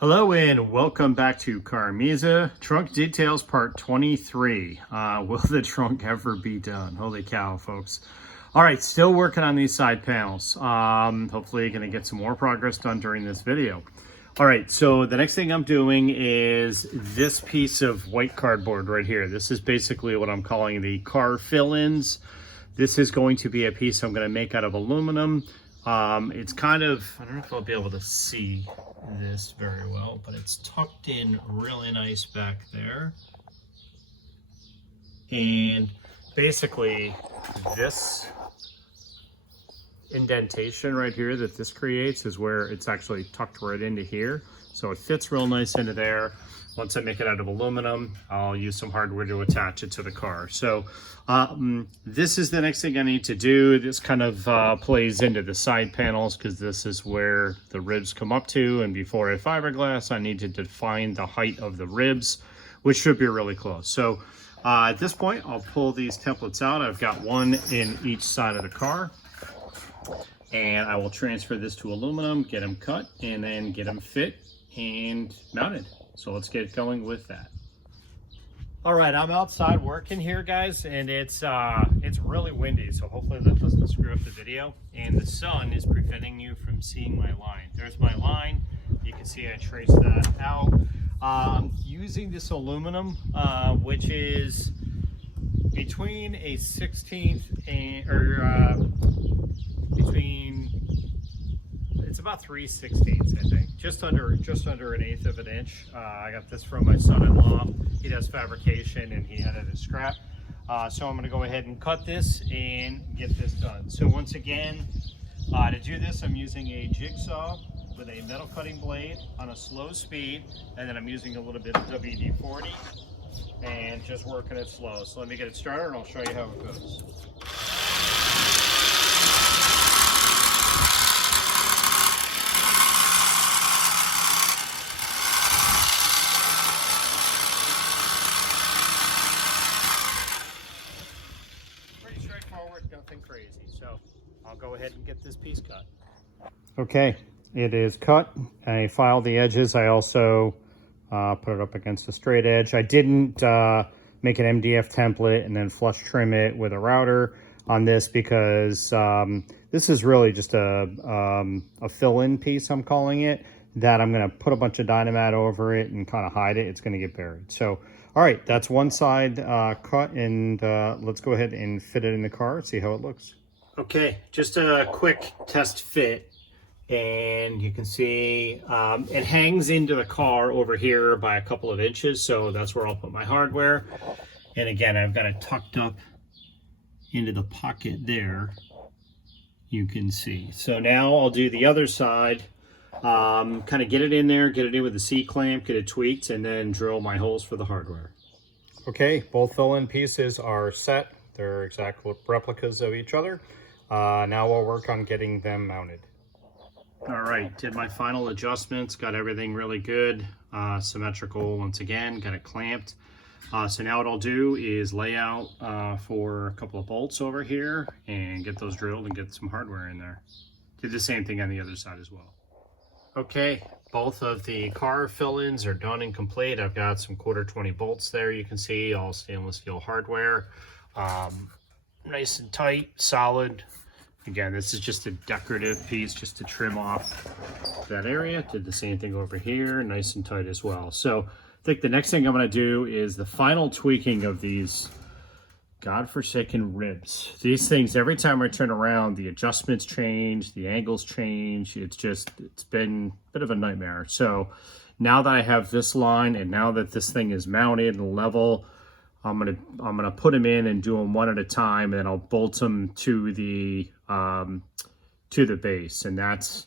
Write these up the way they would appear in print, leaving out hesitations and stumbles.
Hello and welcome back to CarMiZa Trunk Details Part 23. Will the trunk ever be done? Holy cow, folks. All right, still working on these side panels. Hopefully going to get some more progress done during this video. All right, so the next thing I'm doing is this piece of white cardboard right here. This is basically what I'm calling the car fill-ins. This is going to be a piece I'm going to make out of aluminum. It's kind of, I don't know if I'll be able to see this very well, but it's tucked in really nice back there. And basically this indentation right here that this creates is where it's actually tucked right into here. So it fits real nice into there. Once I make it out of aluminum, I'll use some hardware to attach it to the car. So this is the next thing I need to do. This kind of plays into the side panels because this is where the ribs come up to. And before I fiberglass, I need to define the height of the ribs, which should be really close. So at this point, I'll pull these templates out. I've got one in each side of the car. And I will transfer this to aluminum, get them cut, and then get them fit and mounted. So let's get going with that. All right, I'm outside working here, guys, and it's really windy, so hopefully that doesn't screw up the video. And the sun is preventing you from seeing my line. There's my line. You can see I traced that out. Using this aluminum, which is between a 16th and, it's about 3/16, I think, just under an 1/8 of an inch. I got this from my son-in-law. He does fabrication and he had it as scrap. So I'm going to go ahead and cut this and get this done. So once again, to do this, I'm using a jigsaw with a metal cutting blade on a slow speed, and then I'm using a little bit of WD-40 and just working it slow. So let me get it started and I'll show you how it goes. Nothing crazy, so I'll go ahead and get this piece cut. Okay, it is cut. I filed the edges. I also put it up against a straight edge. I didn't make an MDF template and then flush trim it with a router on this because this is really just a fill-in piece, I'm calling it, that I'm going to put a bunch of Dynamat over it and kind of hide it. It's going to get buried. So all right, that's one side cut, and let's go ahead and fit it in the car, see how it looks. Okay, just a quick test fit, and you can see it hangs into the car over here by a couple of inches, so that's where I'll put my hardware. And again, I've got it tucked up into the pocket there, you can see. So now I'll do the other side. Kind of get it in there, get it in with the C-clamp, get it tweaked, and then drill my holes for the hardware. Okay, both fill-in pieces are set. They're exact replicas of each other. Now we'll work on getting them mounted. All right, did my final adjustments, got everything really good, symmetrical once again, got it clamped. So now what I'll do is lay out for a couple of bolts over here and get those drilled and get some hardware in there. Did the same thing on the other side as well. Okay, both of the car fill-ins are done and complete. I've got some 1/4-20 bolts there, you can see, all stainless steel hardware. Nice and tight, solid. Again, this is just a decorative piece just to trim off that area. Did the same thing over here, nice and tight as well. So I think the next thing I'm going to do is the final tweaking of these godforsaken ribs. These things, every time I turn around, the adjustments change, the angles change. It's been a bit of a nightmare. So now that I have this line and now that this thing is mounted and level, I'm gonna put them in and do them one at a time, and then I'll bolt them to the base. And that's,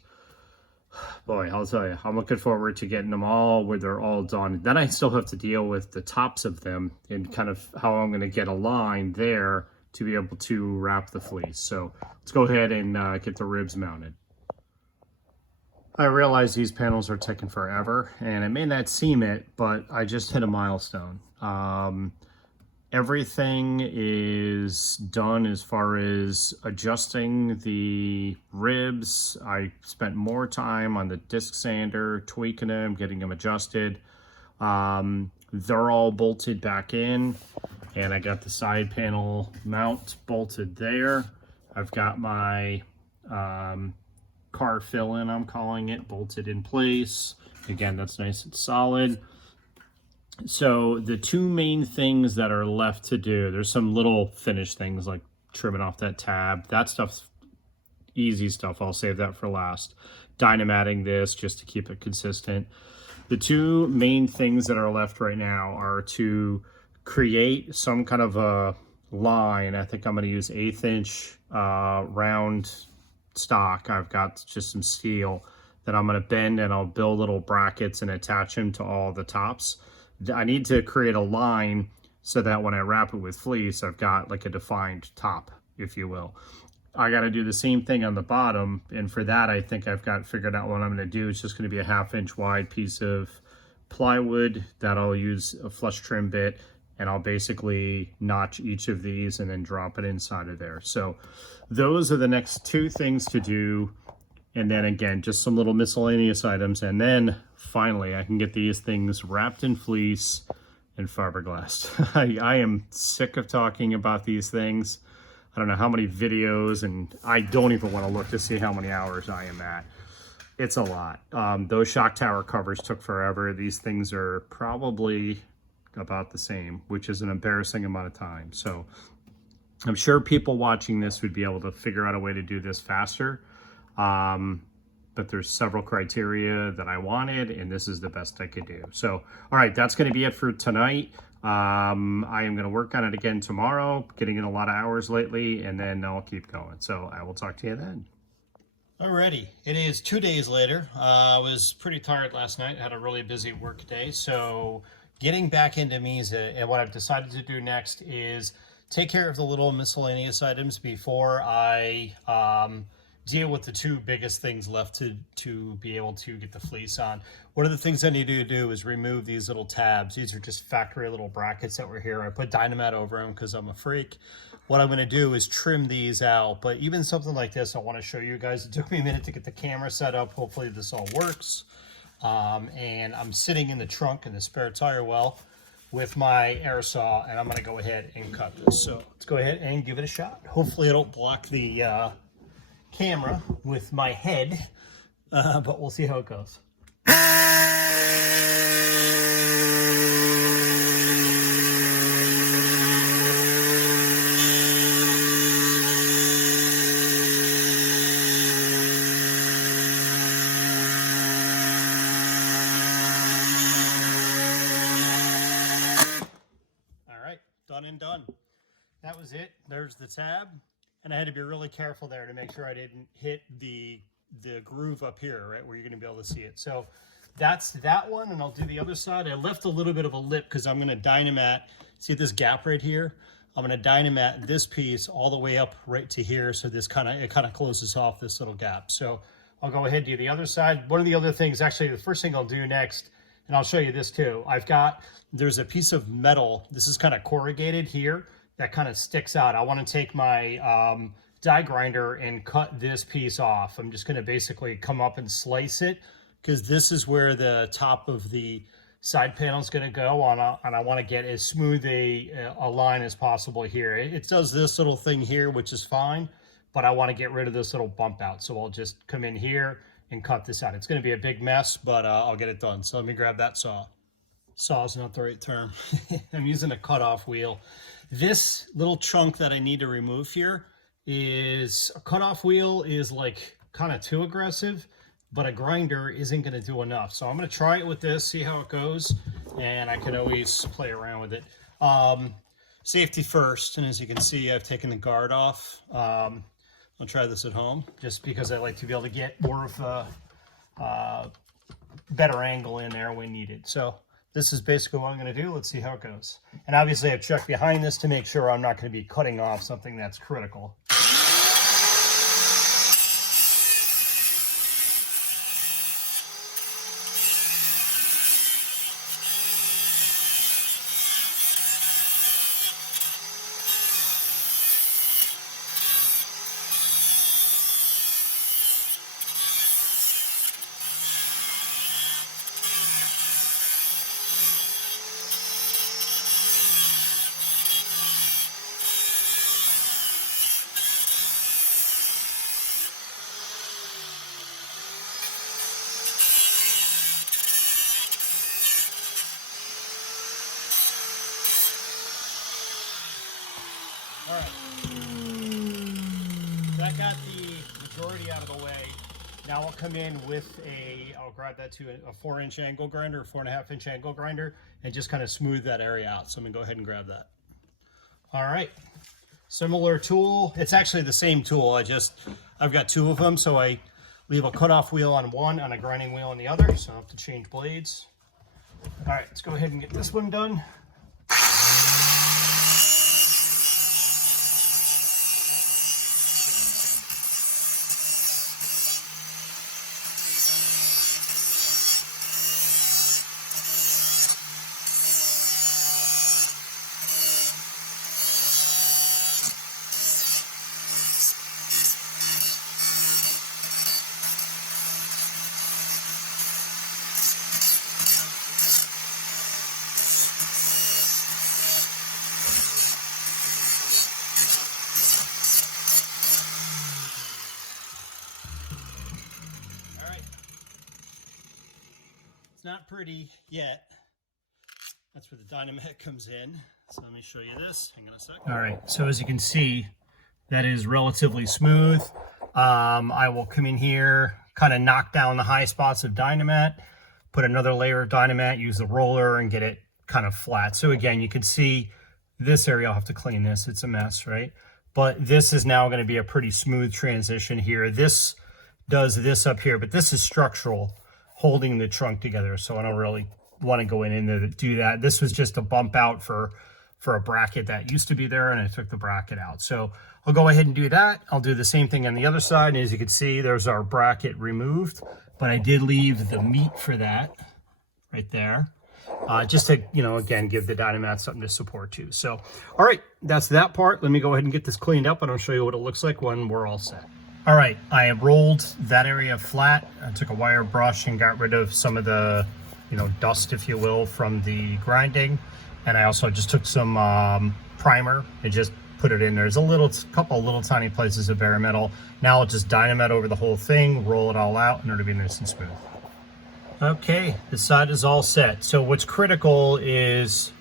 boy, I'll tell you, I'm looking forward to getting them all where they're all done. Then I still have to deal with the tops of them and kind of how I'm going to get a line there to be able to wrap the fleece. So let's go ahead and get the ribs mounted. I realize these panels are taking forever, and it may not seem it, but I just hit a milestone. Everything is done as far as adjusting the ribs. I spent more time on the disc sander, tweaking them, getting them adjusted. They're all bolted back in, and I got the side panel mount bolted there. I've got my car fill-in, I'm calling it, bolted in place. Again, that's nice and solid. So the two main things that are left to do, there's some little finish things like trimming off that tab. That stuff's easy stuff. I'll save that for last. Dynamatting this just to keep it consistent. The two main things that are left right now are to create some kind of a line. I think I'm going to use 1/8 inch round stock. I've got just some steel that I'm going to bend, and I'll build little brackets and attach them to all the tops. I need to create a line so that when I wrap it with fleece, I've got like a defined top, if you will. I got to do the same thing on the bottom, and for that, I think I've got figured out what I'm going to do. It's just going to be a 1/2 inch wide piece of plywood that I'll use a flush trim bit, and I'll basically notch each of these and then drop it inside of there. So those are the next two things to do. And then again, just some little miscellaneous items. And then finally, I can get these things wrapped in fleece and fiberglass. I am sick of talking about these things. I don't know how many videos, and I don't even want to look to see how many hours I am at. It's a lot. Those shock tower covers took forever. These things are probably about the same, which is an embarrassing amount of time. So I'm sure people watching this would be able to figure out a way to do this faster. But there's several criteria that I wanted, and this is the best I could do. So, all right, that's going to be it for tonight. I am going to work on it again tomorrow, getting in a lot of hours lately, and then I'll keep going. So I will talk to you then. Alrighty, it is 2 days later. I was pretty tired last night, had a really busy work day. So getting back into CarMiZa, and what I've decided to do next is take care of the little miscellaneous items before I deal with the two biggest things left to be able to get the fleece on. One of the things I need to do is remove these little tabs. These are just factory little brackets that were here. I put Dynamat over them because I'm a freak. What I'm going to do is trim these out. But even something like this, I want to show you guys. It took me a minute to get the camera set up. Hopefully this all works. And I'm sitting in the trunk in the spare tire well with my air saw, and I'm going to go ahead and cut this. So let's go ahead and give it a shot. Hopefully it'll block the camera with my head, but we'll see how it goes. All right, done and done. That was it. There's the tab. And I had to be really careful there to make sure I didn't hit the groove up here, right, where you're going to be able to see it. So that's that one, and I'll do the other side. I left a little bit of a lip because I'm going to Dynamat. See this gap right here? I'm going to Dynamat this piece all the way up right to here, so this kind of closes off this little gap. So I'll go ahead and do the other side. One of the other things, actually, the first thing I'll do next, and I'll show you this too. There's a piece of metal. This is kind of corrugated here. That kind of sticks out. I want to take my die grinder and cut this piece off. I'm just going to basically come up and slice it because this is where the top of the side panel is going to go on, and I want to get as smooth a line as possible here. It does this little thing here, which is fine, but I want to get rid of this little bump out. So I'll just come in here and cut this out. It's going to be a big mess, but I'll get it done. So let me grab that saw. Saw is not the right term. I'm using a cutoff wheel. This little chunk that I need to remove here is a cutoff wheel is like kind of too aggressive, but a grinder isn't going to do enough. So I'm going to try it with this, see how it goes, and I can always play around with it. Safety first, and as you can see, I've taken the guard off. I'll try this at home just because I like to be able to get more of a better angle in there when needed. So this is basically what I'm going to do. Let's see how it goes. And obviously I've checked behind this to make sure I'm not going to be cutting off something that's critical. All right. That got the majority out of the way. Now I'll come in with I'll grab that to a 4-inch angle grinder, 4.5-inch angle grinder, and just kind of smooth that area out. So I'm gonna go ahead and grab that. All right, similar tool. It's actually the same tool. I've got two of them, so I leave a cutoff wheel on one and a grinding wheel on the other, so I don't have to change blades. All right, let's go ahead and get this one done. It's not pretty yet. That's where the dynamite comes in. So let me show you this. Hang on a second. All right, so as you can see, that is relatively smooth. I will come in here, kind of knock down the high spots of Dynamat, put another layer of Dynamat, use the roller and get it kind of flat. So again, you can see this area, I'll have to clean this. It's a mess, right? But this is now going to be a pretty smooth transition here. This does this up here, but this is structural, holding the trunk together. So I don't really want to go in there to do that. This was just a bump out for a bracket that used to be there, and I took the bracket out. So I'll go ahead and do that. I'll do the same thing on the other side. And as you can see, there's our bracket removed, but I did leave the meat for that right there. Just to, you know, again, give the Dynamat something to support too. So, all right, that's that part. Let me go ahead and get this cleaned up and I'll show you what it looks like when we're all set. All right, I have rolled that area flat. I took a wire brush and got rid of some of the, you know, dust, if you will, from the grinding. And I also just took some primer and just put it in there. There's a couple of little tiny places of bare metal. Now I'll just Dynamat over the whole thing, roll it all out, and it'll be nice and smooth. Okay, this side is all set. So what's critical is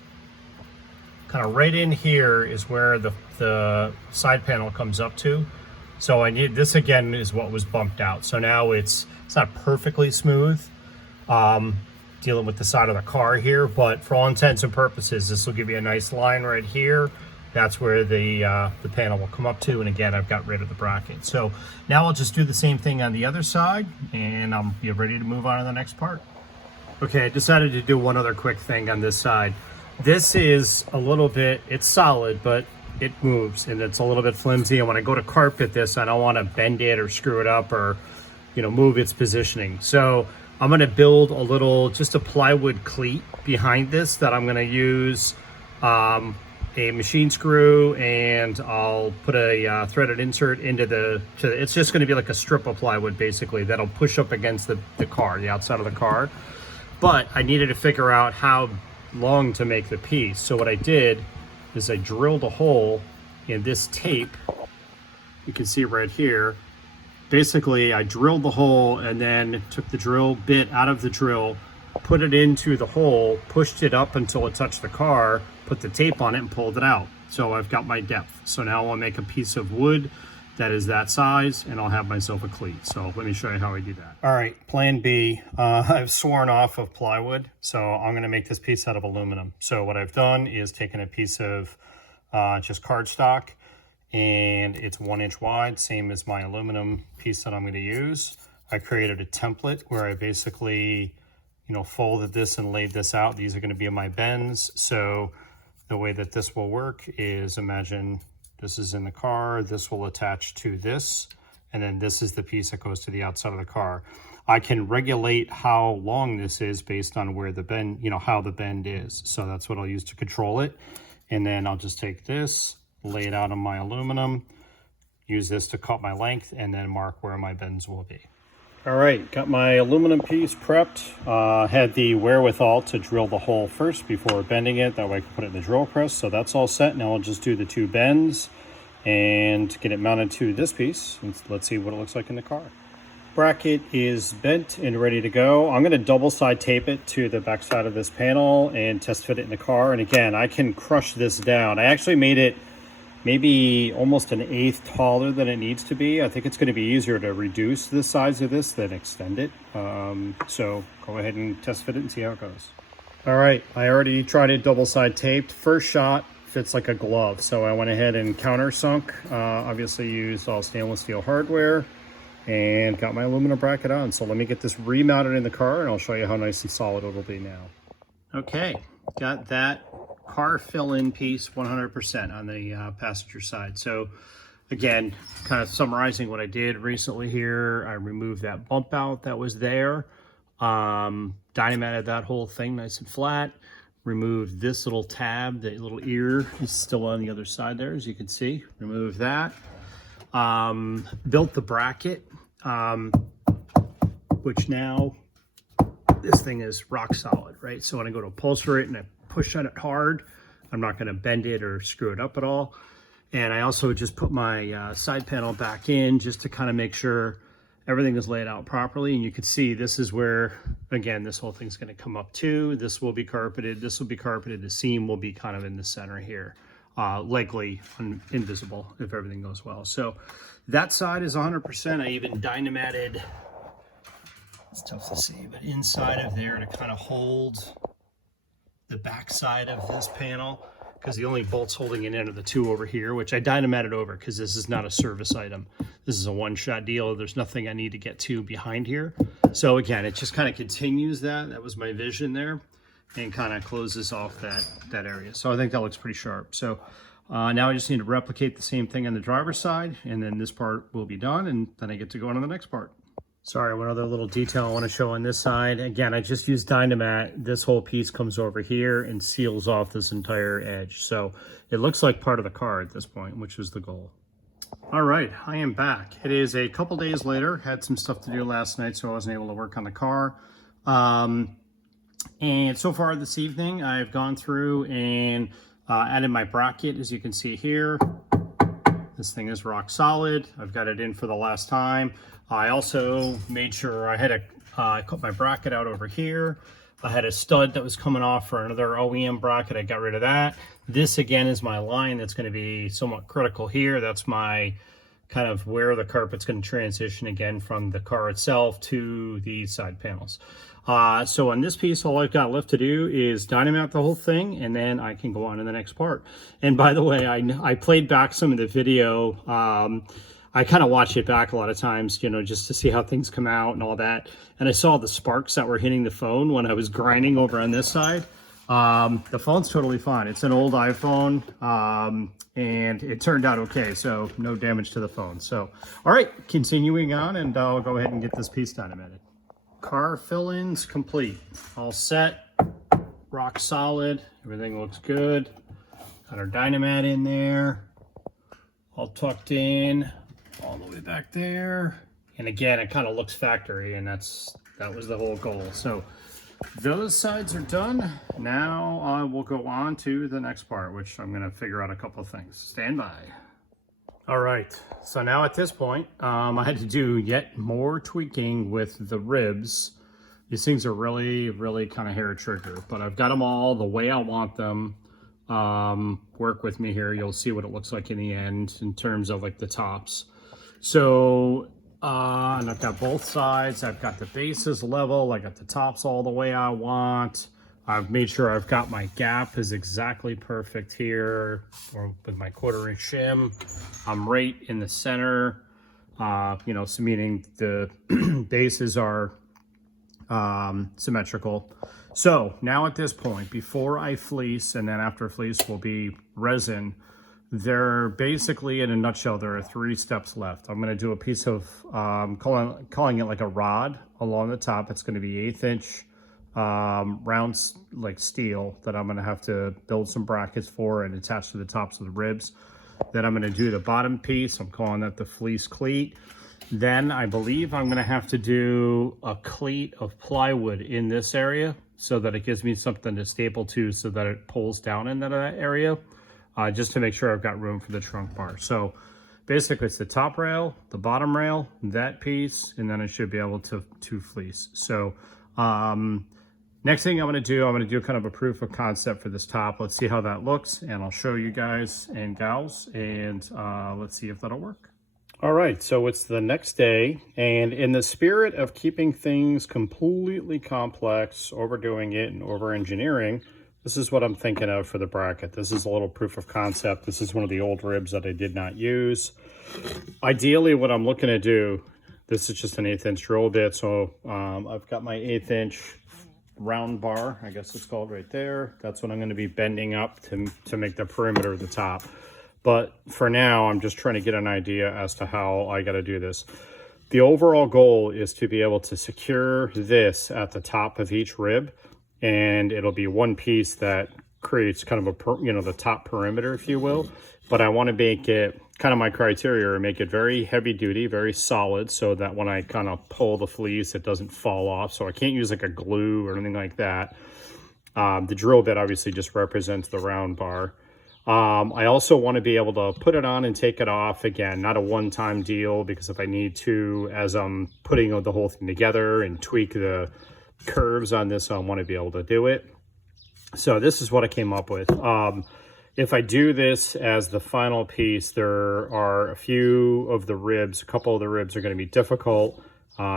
kind of right in here is where the side panel comes up to. So I need this, again, is what was bumped out. So now it's not perfectly smooth, dealing with the side of the car here, but for all intents and purposes, this will give you a nice line right here. That's where the panel will come up to. And again, I've got rid of the bracket. So now I'll just do the same thing on the other side and I'll be ready to move on to the next part. Okay, I decided to do one other quick thing on this side. This is a little bit, it's solid, but it moves and it's a little bit flimsy. And when I go to carpet this, I don't want to bend it or screw it up or, you know, move its positioning. So I'm going to build just a plywood cleat behind this that I'm going to use a machine screw, and I'll put a threaded insert into it's just going to be like a strip of plywood basically that'll push up against the car, the outside of the car. But I needed to figure out how long to make the piece. So what I did is I drilled a hole in this tape. You can see right here. Basically, I drilled the hole and then took the drill bit out of the drill, put it into the hole, pushed it up until it touched the car, put the tape on it and pulled it out. So I've got my depth. So now I'll make a piece of wood that is that size and I'll have myself a cleat. So let me show you how I do that. All right, plan B. I've sworn off of plywood, so I'm gonna make this piece out of aluminum. So what I've done is taken a piece of just cardstock, and it's 1 inch wide, same as my aluminum piece that I'm going to use. I created a template where I basically, you know, folded this and laid this out. These are going to be my bends. So the way that this will work is, imagine this is in the car, this will attach to this, and then this is the piece that goes to the outside of the car. I can regulate how long this is based on where the bend, you know, how the bend is. So that's what I'll use to control it. And then I'll just take this, lay it out on my aluminum, use this to cut my length, and then mark where my bends will be. All right, got my aluminum piece prepped. Had the wherewithal to drill the hole first before bending it. That way I can put it in the drill press. So that's all set. Now I'll just do the two bends and get it mounted to this piece. And let's see what it looks like in the car. Bracket is bent and ready to go. I'm going to double side tape it to the back side of this panel and test fit it in the car. And again, I can crush this down. I actually made it maybe almost an eighth taller than it needs to be. I think it's going to be easier to reduce the size of this than extend it. So go ahead and test fit it and see how it goes. All right, I already tried it double side taped. First shot fits like a glove. So I went ahead and countersunk, obviously used all stainless steel hardware and got my aluminum bracket on. So let me get this remounted in the car and I'll show you how nice and solid it'll be now. Okay, got that car fill-in piece 100% on the passenger side. So again, kind of summarizing what I did recently here, I removed that bump out that was there, dynamitted that whole thing nice and flat, removed this little tab, the little ear is still on the other side there, as you can see, remove that. Built the bracket, which now this thing is rock solid, right? So when I go to upholster it and I push on it hard, I'm not going to bend it or screw it up at all. And I also just put my side panel back in just to kind of make sure everything is laid out properly. And you can see this is where, again, this whole thing's going to come up too. This will be carpeted. This will be carpeted. The seam will be kind of in the center here, likely invisible if everything goes well. So that side is 100%. I even dynamitted, it's tough to see, but inside of there to kind of hold the back side of this panel, because the only bolts holding it in are the two over here, which I dynamitted over because this is not a service item. This is a one-shot deal. There's nothing I need to get to behind here. So again, it just kind of continues that. That was my vision there, and kind of closes off that area. So I think that looks pretty sharp. So now I just need to replicate the same thing on the driver's side, and then this part will be done, and then I get to go on to the next part. Sorry, one other little detail I want to show on this side. Again, I just used Dynamat. This whole piece comes over here and seals off this entire edge. So it looks like part of the car at this point, which was the goal. All right, I am back. It is a couple days later. Had some stuff to do last night, so I wasn't able to work on the car. And so far this evening, I've gone through and added my bracket, as you can see here. This thing is rock solid. I've got it in for the last time. I also made sure I had I cut my bracket out over here. I had a stud that was coming off for another OEM bracket. I got rid of that. This again is my line that's going to be somewhat critical here. That's my kind of where the carpet's going to transition again from the car itself to the side panels. So on this piece, all I've got left to do is dynamite the whole thing, and then I can go on to the next part. And by the way, I played back some of the video. I kind of watch it back a lot of times, you know, just to see how things come out and all that. And I saw the sparks that were hitting the phone when I was grinding over on this side. The phone's totally fine. It's an old iPhone, and it turned out okay, so no damage to the phone. So, all right, continuing on, and I'll go ahead and get this piece done in a minute. Car fill-ins complete. All set, rock solid, everything looks good. Got our Dynamat in there, all tucked in, all the way back there. And again, it kind of looks factory, and that was the whole goal. So those sides are done. Now I will go on to the next part, which I'm going to figure out a couple of things. Stand by. All right, so now at this point, I had to do yet more tweaking with the ribs. These things are really, really kind of hair trigger, but I've got them all the way I want them. Work with me here. You'll see what it looks like in the end in terms of like the tops. So, and I've got both sides. I've got the bases level. I got the tops all the way I want. I've made sure I've got my gap is exactly perfect here, or with my 1/4 inch shim. I'm right in the center, you know, so meaning the bases are symmetrical. So now at this point, before I fleece, and then after fleece will be resin, they're basically, in a nutshell, there are 3 steps left. I'm going to do a piece of, calling it like a rod along the top. It's going to be 1/8 inch round like steel that I'm going to have to build some brackets for and attach to the tops of the ribs. Then I'm going to do the bottom piece. I'm calling that the fleece cleat. Then I believe I'm going to have to do a cleat of plywood in this area so that it gives me something to staple to so that it pulls down into that area, just to make sure I've got room for the trunk bar. So basically it's the top rail, the bottom rail, that piece, and then I should be able to fleece. So Next thing I'm going to do kind of a proof of concept for this top. Let's see how that looks, and I'll show you guys and gals, and let's see if that'll work. All right, so it's the next day, and in the spirit of keeping things completely complex, overdoing it and over-engineering, this is what I'm thinking of for the bracket. This is a little proof of concept. This is one of the old ribs that I did not use. Ideally, what I'm looking to do, this is just an 1/8 inch drill bit, so I've got my 1/8 inch round bar, I guess it's called right there. That's what I'm going to be bending up to make the perimeter of the top. But for now, I'm just trying to get an idea as to how I got to do this. The overall goal is to be able to secure this at the top of each rib, and it'll be one piece that creates kind of a, the top perimeter, if you will. But I want to make it, kind of my criteria, make it very heavy duty, very solid, so that when I kind of pull the fleece, it doesn't fall off. So I can't use like a glue or anything like that. The drill bit obviously just represents the round bar. I also want to be able to put it on and take it off. Again, not a one-time deal, because if I need to, as I'm putting the whole thing together and tweak the curves on this, I want to be able to do it. So this is what I came up with. If I do this as the final piece, there are a few of the ribs, a couple of the ribs are going to be difficult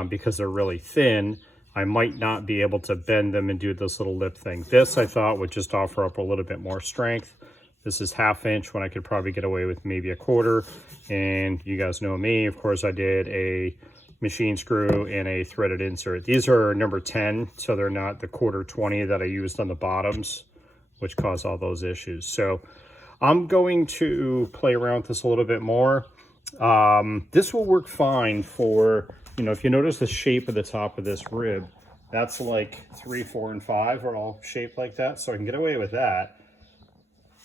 because they're really thin. I might not be able to bend them and do this little lip thing. This I thought would just offer up a little bit more strength. This is 1/2 inch when I could probably get away with maybe 1/4. And you guys know me, of course, I did a machine screw and a threaded insert. These are number 10, so they're not the 1/4 20 that I used on the bottoms, which caused all those issues. So I'm going to play around with this a little bit more. This will work fine for, if you notice the shape of the top of this rib, that's like 3, 4, and 5 are all shaped like that. So I can get away with that.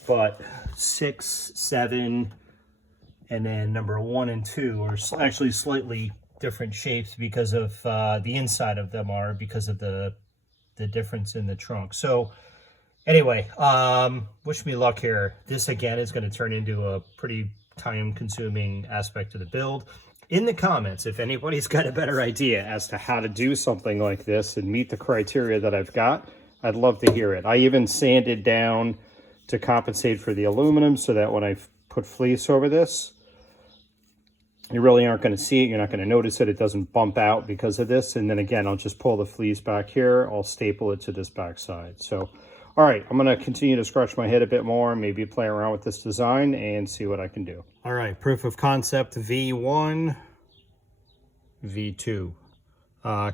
But 6, 7, and then number 1 and 2 are actually slightly different shapes because of the inside of them are because of the difference in the trunk. So anyway, wish me luck here. This again is going to turn into a pretty time-consuming aspect of the build. In the comments, if anybody's got a better idea as to how to do something like this and meet the criteria that I've got, I'd love to hear it. I even sanded down to compensate for the aluminum so that when I put fleece over this, you really aren't going to see it. You're not going to notice it. It doesn't bump out because of this. And then again, I'll just pull the fleece back here. I'll staple it to this back side. So, all right, I'm going to continue to scratch my head a bit more, maybe play around with this design and see what I can do. All right, proof of concept V1, V2.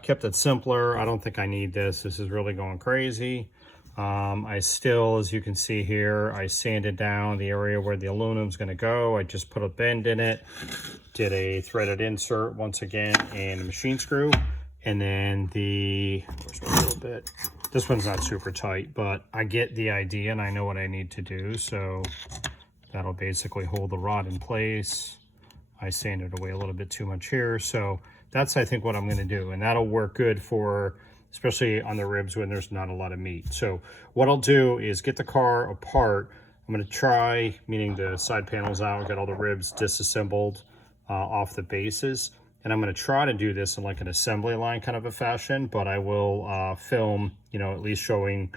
Kept it simpler. I don't think I need this. This is really going crazy. I still, as you can see here, I sanded down the area where the aluminum is going to go. I just put a bend in it, did a threaded insert once again, and a machine screw. And then where's my little bit? This one's not super tight, but I get the idea and I know what I need to do. So that'll basically hold the rod in place. I sanded away a little bit too much here. So that's, I think, what I'm going to do. And that'll work good for, especially on the ribs when there's not a lot of meat. So what I'll do is get the car apart. I'm going to try, meaning the side panels out, I've got all the ribs disassembled off the bases. And I'm going to try to do this in like an assembly line kind of a fashion, but I will film, at least showing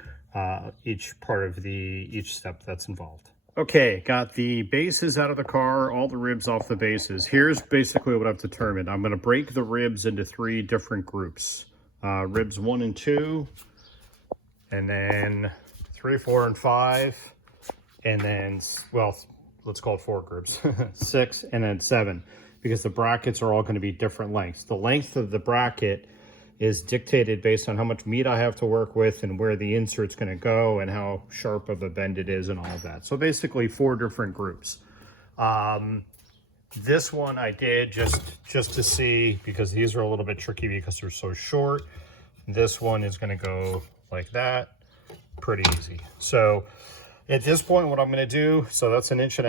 each part of each step that's involved. Okay, got the bases out of the car, all the ribs off the bases. Here's basically what I've determined. I'm going to break the ribs into 3 different groups. Ribs 1 and 2, and then 3, 4, and 5, and then, well, let's call it 4 groups, 6, and then 7, because the brackets are all going to be different lengths. The length of the bracket is dictated based on how much meat I have to work with and where the insert's going to go and how sharp of a bend it is and all of that. So basically 4 different groups. This one I did just to see, because these are a little bit tricky because they're so short. This one is going to go like that, pretty easy. So at this point, what I'm going to do, so that's 1.5 inches.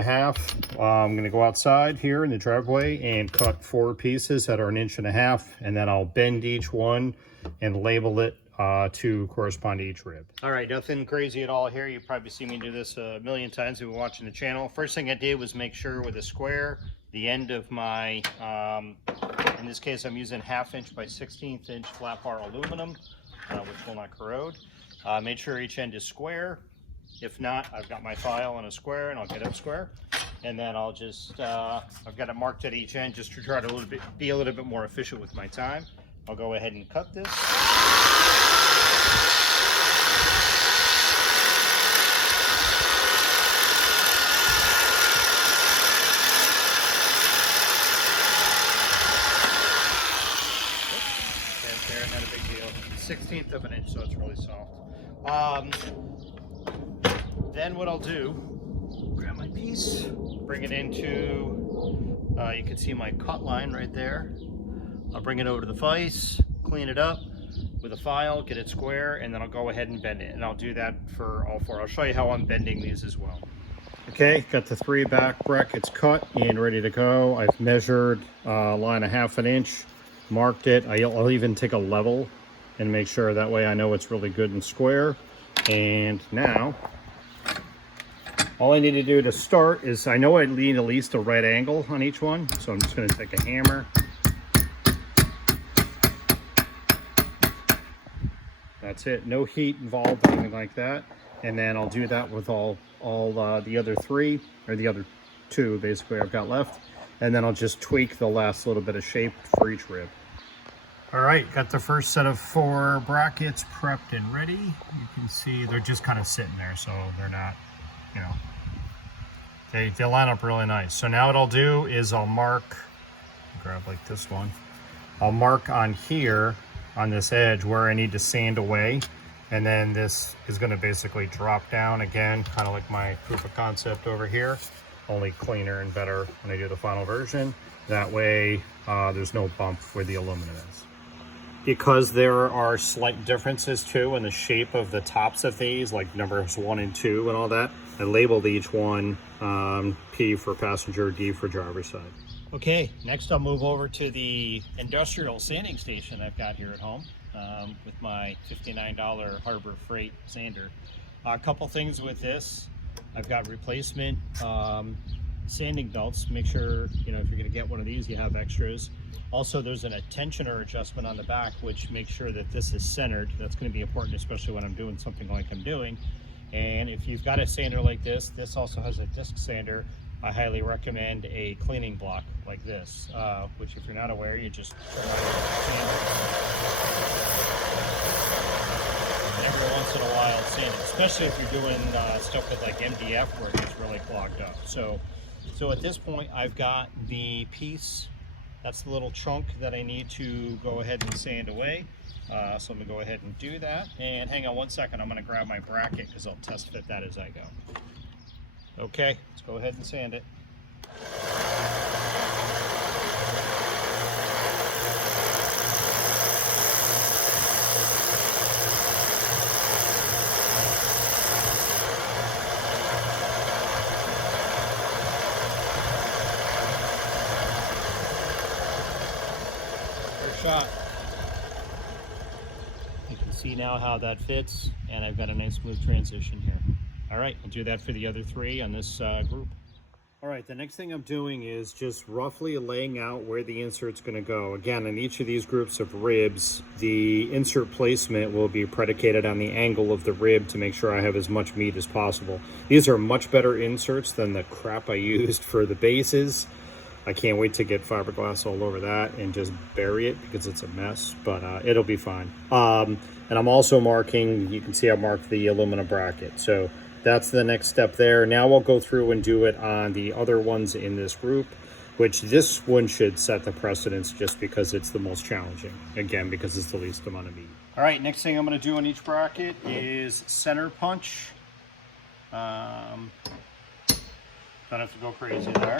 I'm going to go outside here in the driveway and cut 4 pieces that are 1.5 inches, and then I'll bend each one and label it to correspond to each rib. All right, nothing crazy at all here. You've probably seen me do this a million times if you've been watching the channel. First thing I did was make sure with a square, the end of my, in this case, I'm using 1/2 inch by 1/16 inch flat bar aluminum. which will not corrode. Make sure each end is square. If not, I've got my file on a square and I'll get it square. And then I'll just, I've got it marked at each end just to try to be a little bit more efficient with my time. I'll go ahead and cut this. There, not a big deal. 1/16 of an inch, so it's really soft. Then what I'll do, grab my piece, bring it into, you can see my cut line right there. I'll bring it over to the vise, clean it up with a file, get it square, and then I'll go ahead and bend it. And I'll do that for all four. I'll show you how I'm bending these as well. Okay, got the 3 back brackets cut and ready to go. I've measured a line 1/2 inch, marked it. I'll even take a level and make sure that way I know it's really good and square. And now, all I need to do to start is, I know I need at least a right angle on each one, so I'm just going to take a hammer. That's it, no heat involved, anything like that. And then I'll do that with all the other 3, or the other 2 basically I've got left. And then I'll just tweak the last little bit of shape for each rib. All right, got the first set of 4 brackets prepped and ready. You can see they're just kind of sitting there, so they're not, you know, they line up really nice. So now what I'll do is I'll mark, grab like this one, I'll mark on here, on this edge where I need to sand away. And then this is gonna basically drop down again, kind of like my proof of concept over here, only cleaner and better when I do the final version. That way there's no bump where the aluminum is. Because there are slight differences too in the shape of the tops of these, like numbers 1 and 2 and all that, I labeled each one P for passenger, D for driver's side. Okay, next I'll move over to the industrial sanding station I've got here at home with my $59 Harbor Freight sander. A couple things with this. I've got replacement sanding belts. Make sure, you know, if you're gonna get one of these, you have extras. Also, there's an tensioner adjustment on the back, which makes sure that this is centered. That's gonna be important, especially when I'm doing something like I'm doing. And if you've got a sander like this also has a disc sander. I highly recommend a cleaning block like this, which if you're not aware, you just every once in a while sand it, especially if you're doing stuff with like MDF where it gets really clogged up. So at this point, I've got the piece, that's the little chunk that I need to go ahead and sand away. So I'm gonna go ahead and do that. And hang on one second, I'm gonna grab my bracket because I'll test fit that as I go. Okay, let's go ahead and sand it. First shot. You can see now how that fits, and I've got a nice smooth transition here. All right, I'll do that for the other 3 on this group. All right, the next thing I'm doing is just roughly laying out where the insert's gonna go. Again, in each of these groups of ribs, the insert placement will be predicated on the angle of the rib to make sure I have as much meat as possible. These are much better inserts than the crap I used for the bases. I can't wait to get fiberglass all over that and just bury it because it's a mess, but it'll be fine. And I'm also marking, you can see I marked the aluminum bracket. So that's the next step there. Now we'll go through and do it on the other ones in this group, which this one should set the precedence just because it's the most challenging. Again, because it's the least amount of meat. All right, next thing I'm gonna do on each bracket is center punch. Don't have to go crazy there.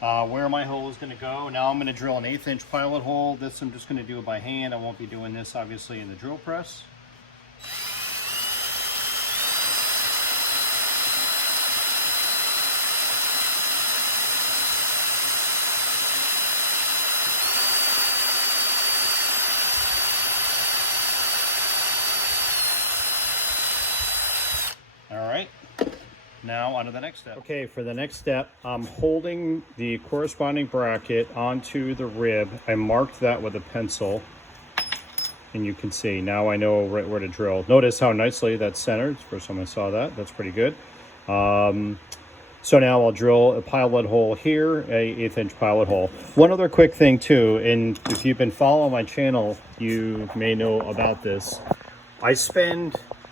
Where my hole is gonna go. Now I'm gonna drill an 1/8 inch pilot hole. This I'm just gonna do it by hand. I won't be doing this obviously in the drill press. Now on to the next step. Okay, for the next step, I'm holding the corresponding bracket onto the rib. I marked that with a pencil. and you can see now I know right where to drill. Notice how nicely that's centered. It's the first time I saw that. That's pretty good. So now I'll drill a pilot hole here, a 1/8 inch pilot hole. One other quick thing too, and if you've been following my channel, you may know about this.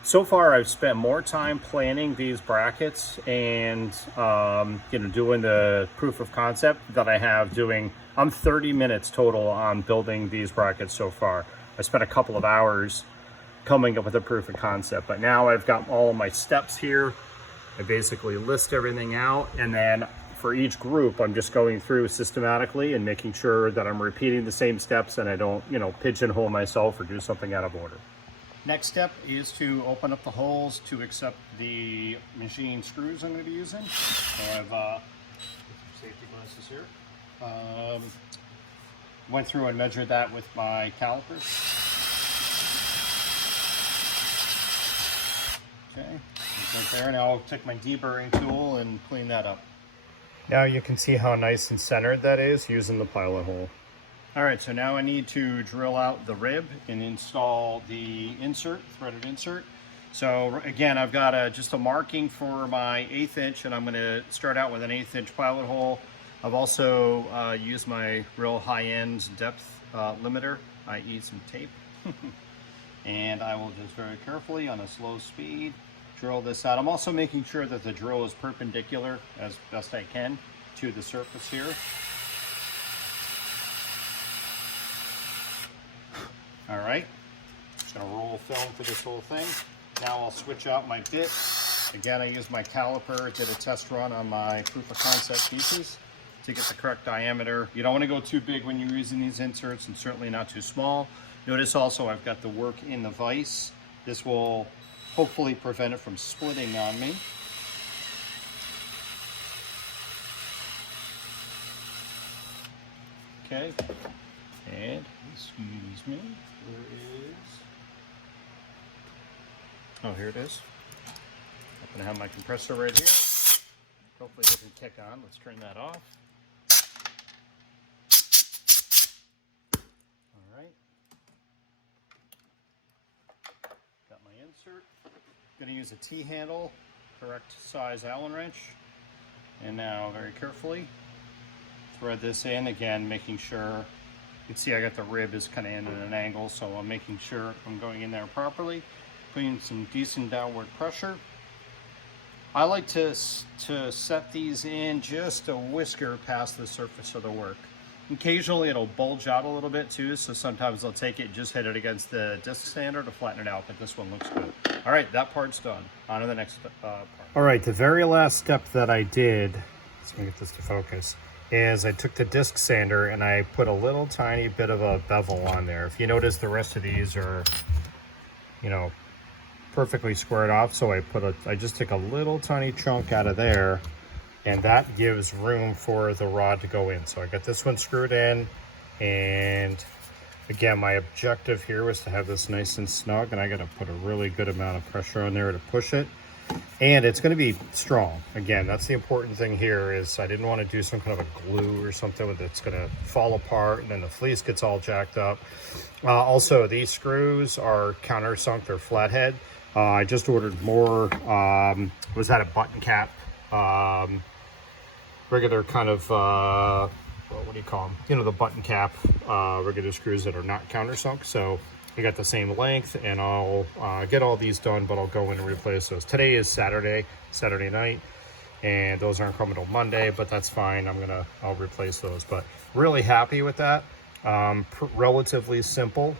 So far I've spent more time planning these brackets and doing the proof of concept than I have doing. I'm 30 minutes total on building these brackets so far. I spent a couple of hours coming up with a proof of concept, but now I've got all of my steps here. I basically list everything out, and then for each group I'm just going through systematically and making sure that I'm repeating the same steps and I don't pigeonhole myself or do something out of order. Next step is to open up the holes to accept the machine screws I'm going to be using. So I have safety glasses here. Went through and measured that with my calipers. Okay, right there. Now I'll take my deburring tool and clean that up. Now you can see how nice and centered that is using the pilot hole. All right, so now I need to drill out the rib and install the insert, threaded insert. So again, I've got just a marking for my 1/8 inch, and I'm going to start out with an 1/8 inch pilot hole. I've also used my real high-end depth limiter, i.e. some tape. And I will just very carefully on a slow speed drill this out. I'm also making sure that the drill is perpendicular as best I can to the surface here. All right, just gonna roll film for this whole thing. Now I'll switch out my bit. Again, I used my caliper, did a test run on my proof of concept pieces to get the correct diameter. You don't wanna go too big when you're using these inserts, and certainly not too small. Notice also I've got the work in the vise. This will hopefully prevent it from splitting on me. Okay, and excuse me, here it is. I'm gonna have my compressor right here. Hopefully it doesn't kick on. Let's turn that off. All right. Got my insert. Gonna use a T-handle, correct size Allen wrench. And now very carefully thread this in, again making sure, you can see I got the rib is kind of in at an angle, so I'm making sure I'm going in there properly, putting some decent downward pressure. I like to set these in just a whisker past the surface of the work. Occasionally it'll bulge out a little bit too, so sometimes I'll take it and just hit it against the disc sander to flatten it out, but this one looks good. All right, that part's done. On to the next part. All right, the very last step that I did, let's get this to focus, is I took the disc sander and I put a little tiny bit of a bevel on there. If you notice, the rest of these are, perfectly squared off, so I just took a little tiny chunk out of there, and that gives room for the rod to go in. So I got this one screwed in, and again, my objective here was to have this nice and snug, and I got to put a really good amount of pressure on there to push it. And it's going to be strong. Again, that's the important thing here, is I didn't want to do some kind of a glue or something that's going to fall apart and then the fleece gets all jacked up. Also, these screws are countersunk, they're flathead. I just ordered more, was that a button cap? Regular kind of, what do you call them? The button cap, regular screws that are not countersunk. So I got the same length, and I'll get all these done, but I'll go in and replace those. Today is Saturday night, and those aren't coming till Monday, but that's fine. I'll replace those. But really happy with that. Relatively simple,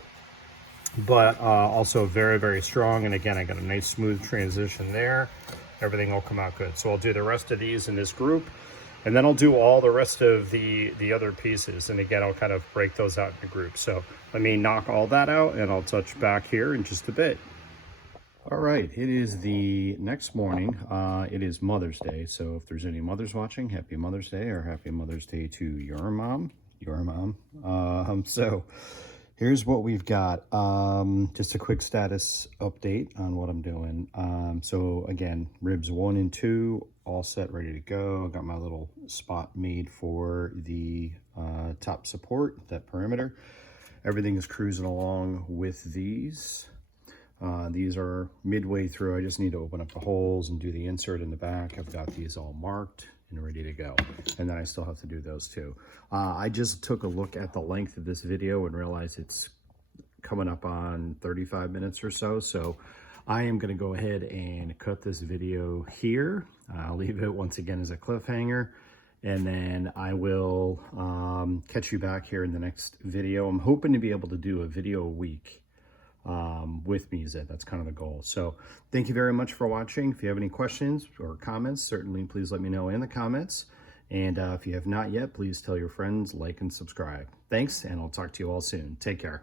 but also very, very strong. And again, I got a nice smooth transition there. Everything will come out good. So I'll do the rest of these in this group, and then I'll do all the rest of the other pieces. And again, I'll kind of break those out into groups. So let me knock all that out, and I'll touch back here in just a bit. All right, it is the next morning. It is Mother's Day. So if there's any mothers watching, happy Mother's Day, or happy Mother's Day to your mom. So here's what we've got. Just a quick status update on what I'm doing. So again, ribs 1 and 2, all set, ready to go. I got my little spot made for the top support, that perimeter. everything is cruising along with these. These are midway through. I just need to open up the holes and do the insert in the back. I've got these all marked and ready to go. And then I still have to do those too. I just took a look at the length of this video and realized it's coming up on 35 minutes or so. So I am going to go ahead and cut this video here. I'll leave it once again as a cliffhanger. And then I will catch you back here in the next video. I'm hoping to be able to do a video a week with CarMiZa. That's kind of the goal. So thank you very much for watching. If you have any questions or comments, certainly please let me know in the comments. And if you have not yet, please tell your friends, like, and subscribe. Thanks, and I'll talk to you all soon. Take care.